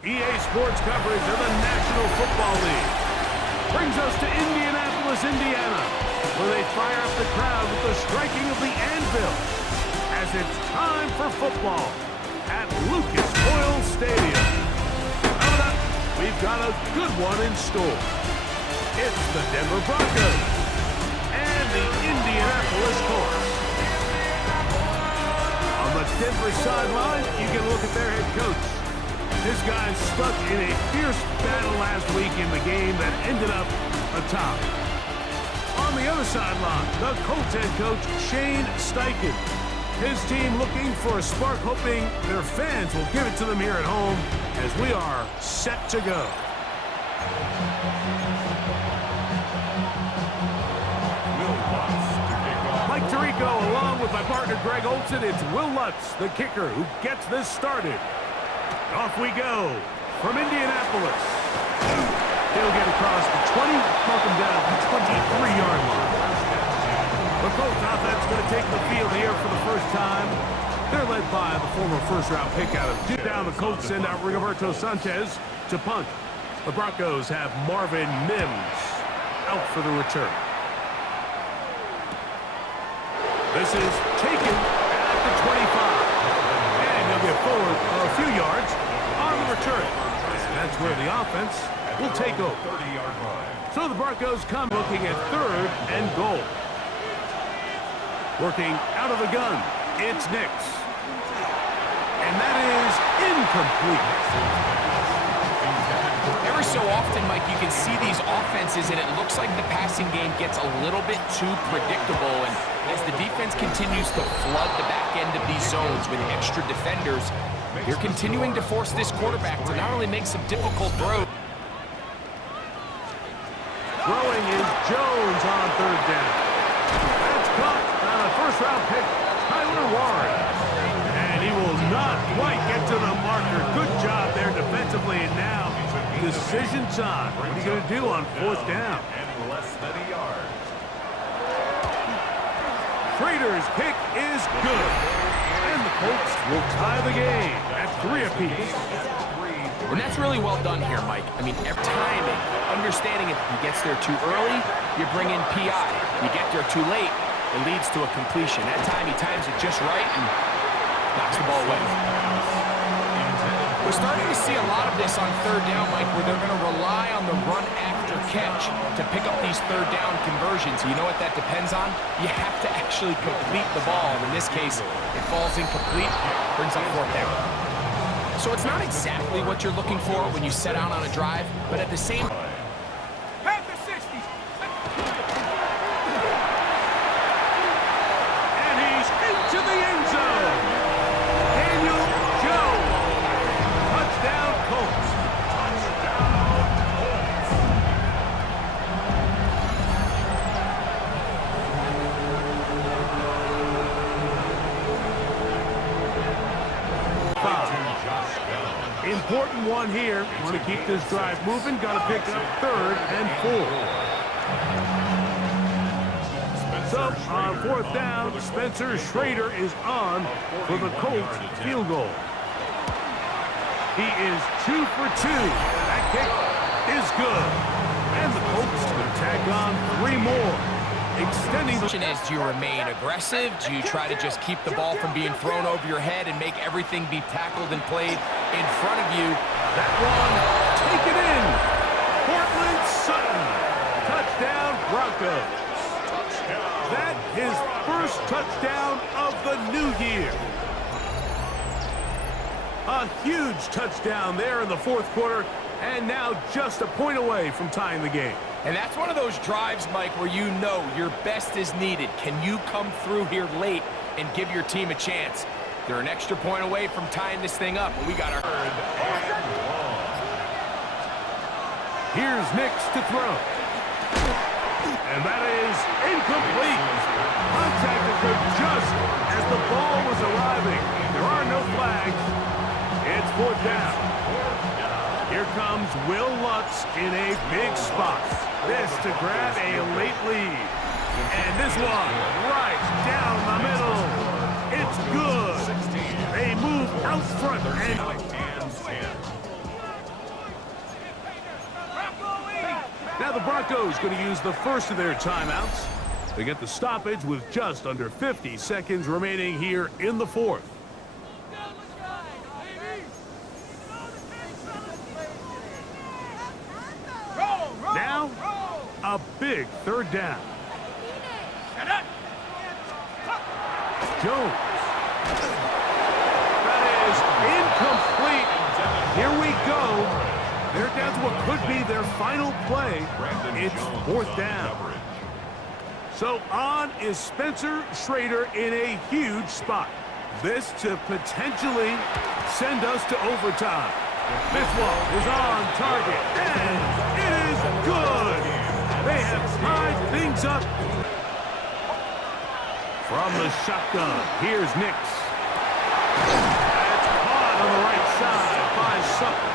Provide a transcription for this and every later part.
EA Sports coverage of the National Football League brings us to Indianapolis, Indiana, where they fire up the crowd with the striking of the anvil as it's time for football at Lucas Oil Stadium. Coming up, we've got a good one in store. It's the Denver Broncos and the Indianapolis Colts. On the Denver sideline, you can look at their head coach. This guy's stuck in a fierce battle last week in the game that ended up atop. On the other sideline, the Colts head coach, Shane Steichen. His team looking for a spark, hoping their fans will give it to them here at home as we are set to go. Mike Tirico, along with my partner Greg Olson, it's Will Lutz, the kicker, who gets this started. Off we go from Indianapolis. He'll get across the 20, mark him down at the 23-yard line. The Colts offense going to take the field here for the first time. They're led by the former first-round pick out of Duke. Down the Colts send out Rigoberto Sanchez to punt. The Broncos have Marvin Mims out for the return. This is taken at the 25. And he'll get forward a few yards on the return. And that's where the offense will take over. So the Broncos come looking at 3rd and goal. Working out of the gun, it's Nix. And that is incomplete. Every so often, Mike, you can see these offenses, and it looks like the passing game gets a little bit too predictable. And as the defense continues to flood the back end of these zones with extra defenders, you're continuing to force this quarterback to not only make some difficult throws. Throwing is Jones on 3rd down. That's caught on a first-round pick, Tyler Warren. And he will not quite get to the marker. Good job there defensively, and now decision time. What are you going to do on 4th down? And less than a yard. Schrader's kick is good. And the Colts will tie the game at 3 apiece. And that's really well done here, Mike. I mean, timing, understanding if he gets there too early, you bring in PI. You get there too late, it leads to a completion. That time he times it just right and knocks the ball away. We're starting to see a lot of this on 3rd down, Mike, where they're going to rely on the run after catch to pick up these 3rd down conversions. You know what that depends on? You have to actually complete the ball. In this case, it falls incomplete, brings up 4th down. So it's not exactly what you're looking for when you set out on a drive, but at the same time, At the 60. And he's into the end zone. Daniel Jones. Touchdown, Colts. Important one here. Want to keep this drive moving. Got to pick up 3rd and 4. So on 4th down, Spencer Schrader is on for the Colts field goal. He is 2 for 2. That kick is good. And the Colts will tack on 3 more. Extending the question is, do you remain aggressive? Do you try to just keep the ball from being thrown over your head and make everything be tackled and played in front of you? That one, taken in. Cortland Sutton. Touchdown, Broncos. That his first touchdown of the new year. A huge touchdown there in the 4th quarter, and now just a point away from tying the game. And that's one of those drives, Mike, where you know your best is needed. Can you come through here late and give your team a chance? They're an extra point away from tying this thing up, but we got our... Here's Nix to throw. And that is incomplete. Contact occurred just as the ball was arriving. There are no flags. It's 4th down. Here comes Will Lutz in a big spot. This to grab a late lead. And this one right down the middle. It's good. They move out front. And Now the Broncos going to use the first of their timeouts. They get the stoppage with just under 50 seconds remaining here in the fourth. Now, a big third down. Jones. That is incomplete. Here we go. They're down to what could be their final play. It's fourth down. So on is Spencer Schrader in a huge spot. This to potentially send us to overtime. This one is on target, and it is good. They have tied things up. From the shotgun, here's Nix. That's caught on the right side by Sutton.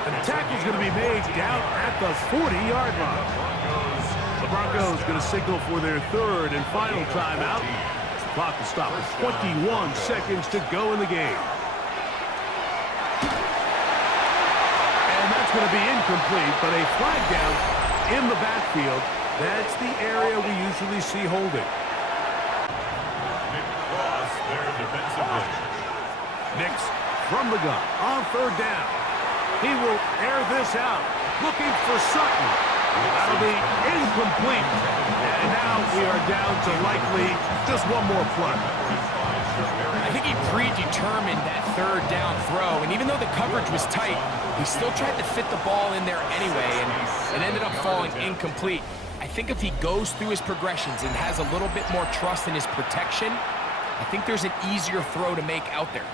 And the tackle's going to be made down at the 40-yard line. The Broncos going to signal for their third and final timeout. The clock will stop with 21 seconds to go in the game. And that's going to be incomplete, but a flag down in the backfield. That's the area we usually see holding. Nix from the gun on third down. He will air this out, looking for Sutton. That'll be incomplete. And now we are down to likely just one more play. I think he predetermined that third down throw, and even though the coverage was tight, he still tried to fit the ball in there anyway, and it ended up falling incomplete. I think if he goes through his progressions and has a little bit more trust in his protection, I think there's an easier throw to make out there.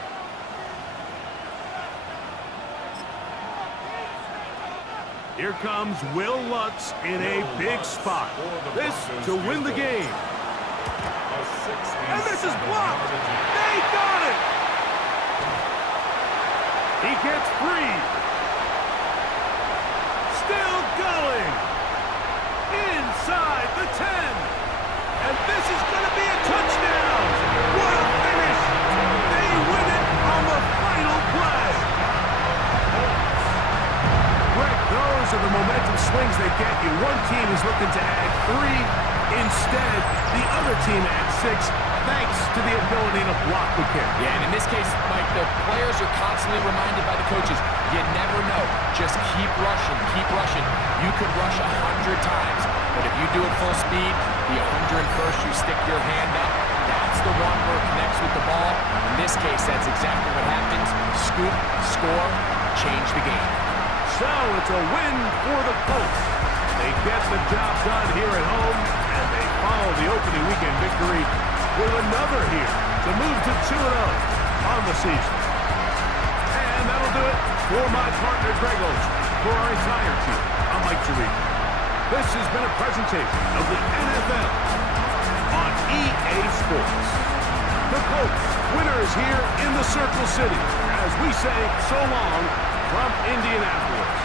Here comes Will Lutz in a big spot. This to win the game. And this is blocked. They got it. He gets free. Still going. Inside the 10. And this is going to be a touchdown. What a finish. They win it on the final play. Greg, those are the momentum swings they get you. One team is looking to add 3. Instead, the other team adds 6, thanks to the ability to block the kick. Yeah, and in this case, Mike, the players are constantly reminded by the coaches, you never know. Just keep rushing, keep rushing. You could rush 100 times, but if you do it full speed, the 101st you stick your hand up, that's the one where it connects with the ball. In this case, that's exactly what happens. Scoop, score, change the game. So it's a win for the Colts. They get the job done here at home, and they follow the opening weekend victory with another here to move to 2-0 on the season. And that'll do it for my partner, Greg Olson. For our entire team, I'm Mike Tirico. This has been a presentation of the NFL on EA Sports. The Colts, winners here in the Circle City, as we say so long from Indianapolis.